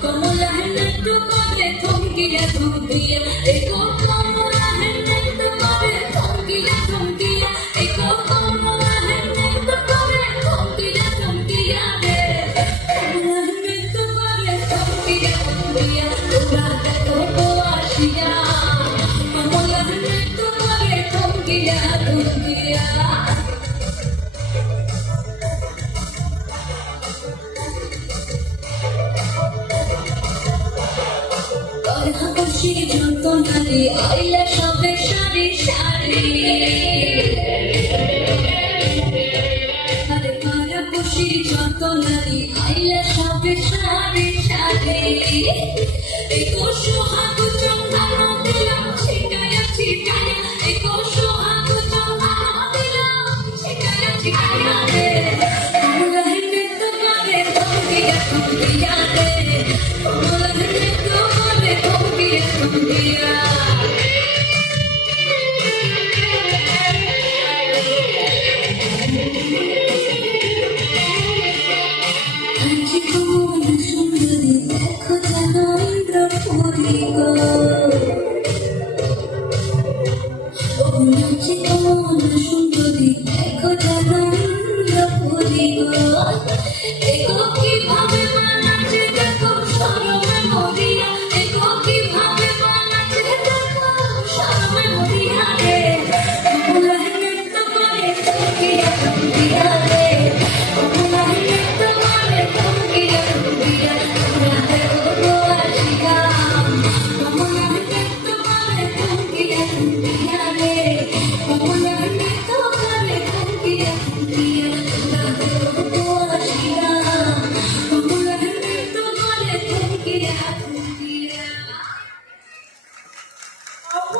Como la gente tu madre, tu guía, tu guía, আইলা সবে সারি সারি করহাবসি যন্ত্রণারে আইলা সবে সারি সারি। এই কোশো হাগু চন্দানো দিলাম ছিটায়া ছিটায়া। এই কোশো হাগু চন্দানো দিলাম ছিটায়া ছিটায়া রে। আমরা হেঁটে তো করে থমকিয়া থমকিয়া রে। আমরা হেঁটে তো করে থমকিয়া থমকিয়া সুন্দরী দেখো যেন ইন্দ্রপুরী গো দেখো কীভাবে মানাচ্ছে দেখো সরমে মরিয়া দেখো কীভাবে মানাচ্ছে দেখো সরমে মরিয়া রে কমলা নৃত্য করে থমকিয়া Yeah.